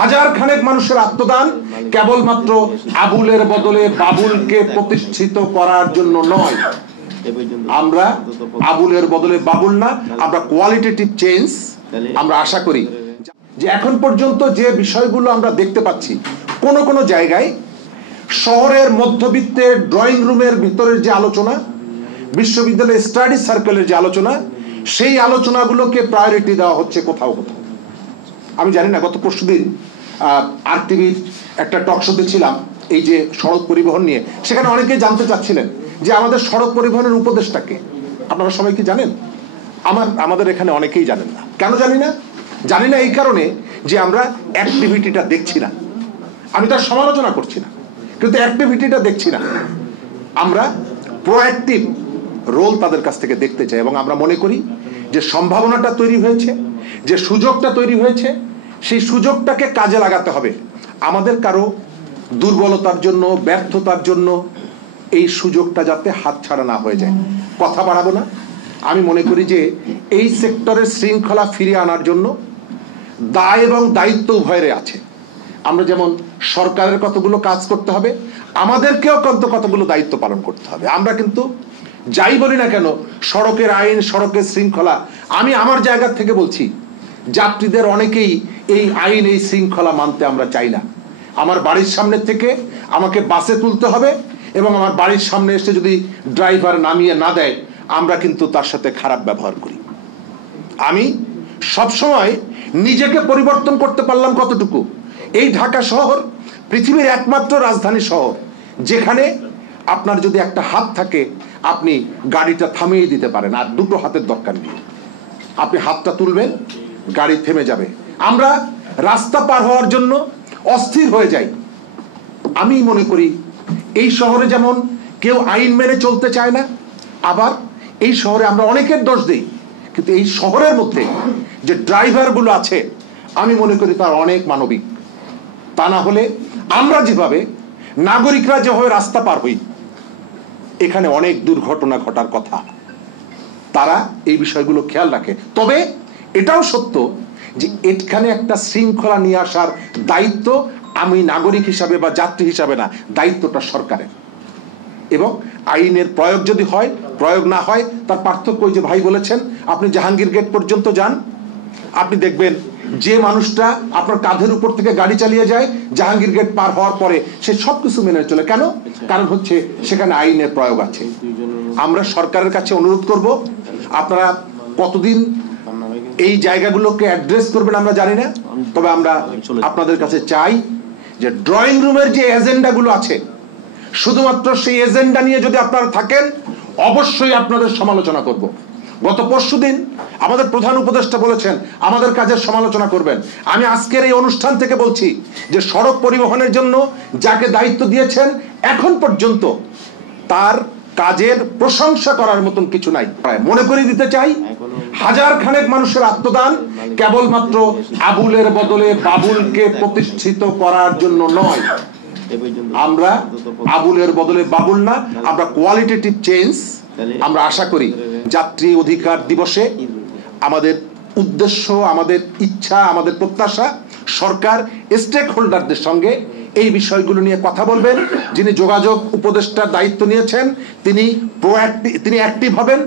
হাজার খানেক মানুষের আত্মদান কেবলমাত্র আবুলের বদলে বাবুলকে প্রতিষ্ঠিত করার জন্য নয়। আমরা আবুলের বদলে বাবুল না, আমরা কোয়ালিটেটিভ চেঞ্জ আমরা আশা করি। যে এখন পর্যন্ত যে বিষয়গুলো আমরা দেখতে পাচ্ছি, কোন জায়গায় শহরের মধ্যবিত্তের ড্রয়িং রুমের ভিতরের যে আলোচনা, বিশ্ববিদ্যালয়ের স্টাডি সার্কেলের যে আলোচনা, সেই আলোচনাগুলোকে প্রায়োরিটি দেওয়া হচ্ছে কোথাও কোথাও। আমি জানি না, গত পরশুদিন আরটিভির একটা টক শোতে ছিলাম এই যে সড়ক পরিবহন নিয়ে। সেখানে অনেকেই জানতে চাচ্ছিলেন যে আমাদের সড়ক পরিবহনের উপদেষ্টাকে আপনারা সবাই কি জানেন? আমাদের এখানে অনেকেই জানেন না। কেন জানি না এই কারণে যে আমরা অ্যাক্টিভিটিটা দেখছি না। আমি তার সমালোচনা করছি না, কিন্তু অ্যাক্টিভিটিটা দেখছি না। আমরা প্রোঅ্যাক্টিভ রোল তাদের কাছ থেকে দেখতে চাই, এবং আমরা মনে করি যে সম্ভাবনাটা তৈরি হয়েছে, যে সুযোগটা তৈরি হয়েছে, সেই সুযোগটাকে কাজে লাগাতে হবে। আমাদের কারো দুর্বলতার জন্য, ব্যর্থতার জন্য এই সুযোগটা যাতে হাতছাড়া না হয়ে যায়। কথা বাড়াবো না। আমি মনে করি যে এই সেক্টরের শৃঙ্খলা ফিরিয়ে আনার জন্য দায় এবং দায়িত্ব উভয়ের আছে। আমরা যেমন সরকারের কতগুলো কাজ করতে হবে, আমাদেরকেও কতগুলো দায়িত্ব পালন করতে হবে। আমরা কিন্তু যাই বলি না কেন, সড়কের আইন, সড়কের শৃঙ্খলা, আমি আমার জায়গা থেকে বলছি, যাত্রীদের অনেকেই এই আইন, এই শৃঙ্খলা মানতে আমরা চাই না। আমার বাড়ির সামনে থেকে আমাকে বাসে তুলতে হবে, এবং আমার বাড়ির সামনে এসে যদি ড্রাইভার নামিয়ে না দেয়, আমরা কিন্তু তার সাথে খারাপ ব্যবহার করি। আমি সবসময় নিজেকে পরিবর্তন করতে পারলাম কতটুকু? এই ঢাকা শহর পৃথিবীর একমাত্র রাজধানী শহর যেখানে আপনার যদি একটা হাত থাকে, আপনি গাড়িটা থামিয়ে দিতে পারেন, আর দুটো হাতের দরকার নেই। আপনি হাতটা তুলবেন, গাড়ি থেমে যাবে। আমরা রাস্তা পার হওয়ার জন্য অস্থির হয়ে যাই। আমি মনে করি এই শহরে যেমন কেউ আইন মেনে চলতে চায় না, আবার এই শহরে আমরা অনেকের দোষ দিই, কিন্তু এই শহরের মধ্যে যে ড্রাইভারগুলো আছে, আমি মনে করি তার অনেক মানবিক। তা না হলে আমরা যেভাবে নাগরিকরা যেভাবে রাস্তা পার হই, এখানে অনেক দুর্ঘটনা ঘটার কথা। তারা এই বিষয়গুলো খেয়াল রাখে। তবে এটাও সত্য যে এখানে একটা শৃঙ্খলা নিয়ে আসার দায়িত্ব আমি নাগরিক হিসাবে বা যাত্রী হিসাবে না, দায়িত্বটা সরকারের। এবং আইনের প্রয়োগ যদি হয়, প্রয়োগ না হয়, তার পার্থক্য ওই যে ভাই বলেছেন, আপনি জাহাঙ্গীর গেট পর্যন্ত যান, আপনি দেখবেন যে মানুষটা আপনার কাঁধের উপর থেকে গাড়ি চালিয়ে যায়, জাহাঙ্গীর গেট পার হওয়ার পরে সে সবকিছু মেনে চলে। কেন? কারণ হচ্ছে সেখানে আইনের প্রয়োগ আছে। আমরা সরকারের কাছে অনুরোধ করব, আপনারা কতদিন এই জায়গাগুলোকে অ্যাড্রেস করবেন আমরা জানি না, তবে আমরা আপনাদের কাছে চাই যে ড্রয়িং রুমের যে এজেন্ডাগুলো আছে, শুধুমাত্র সেই এজেন্ডা নিয়ে যদি আপনারা থাকেন, অবশ্যই আপনাদের সমালোচনা করব। গত পরশুদিন আমাদের প্রধান উপদেষ্টা বলেছেন আমাদের কাজের সমালোচনা করবেন। আমি আজকের এই অনুষ্ঠান থেকে বলছি যে সড়ক পরিবহনের জন্য যাকে দায়িত্ব দিয়েছেন, এখন পর্যন্ত তার কাজের প্রশংসা করার মতন কিছু নাই। মনে করে দিতে চাই, হাজার খানেক মানুষের আত্মদান কেবলমাত্র আবুলের বদলে বাবুলকে প্রতিষ্ঠিত করার জন্য নয়। আমরা আবুলের বদলে বাবুল না, আমরা কোয়ালিটেটিভ চেঞ্জ আমরা আশা করি। যাত্রী অধিকার দিবসে আমাদের উদ্দেশ্য, আমাদের ইচ্ছা, আমাদের প্রত্যাশা, সরকার স্টেক হোল্ডারদের সঙ্গে এই বিষয়গুলো নিয়ে কথা বলবেন। যিনি যোগাযোগ উপদেষ্টার দায়িত্ব নিয়েছেন, তিনি অ্যাক্টিভ হবেন।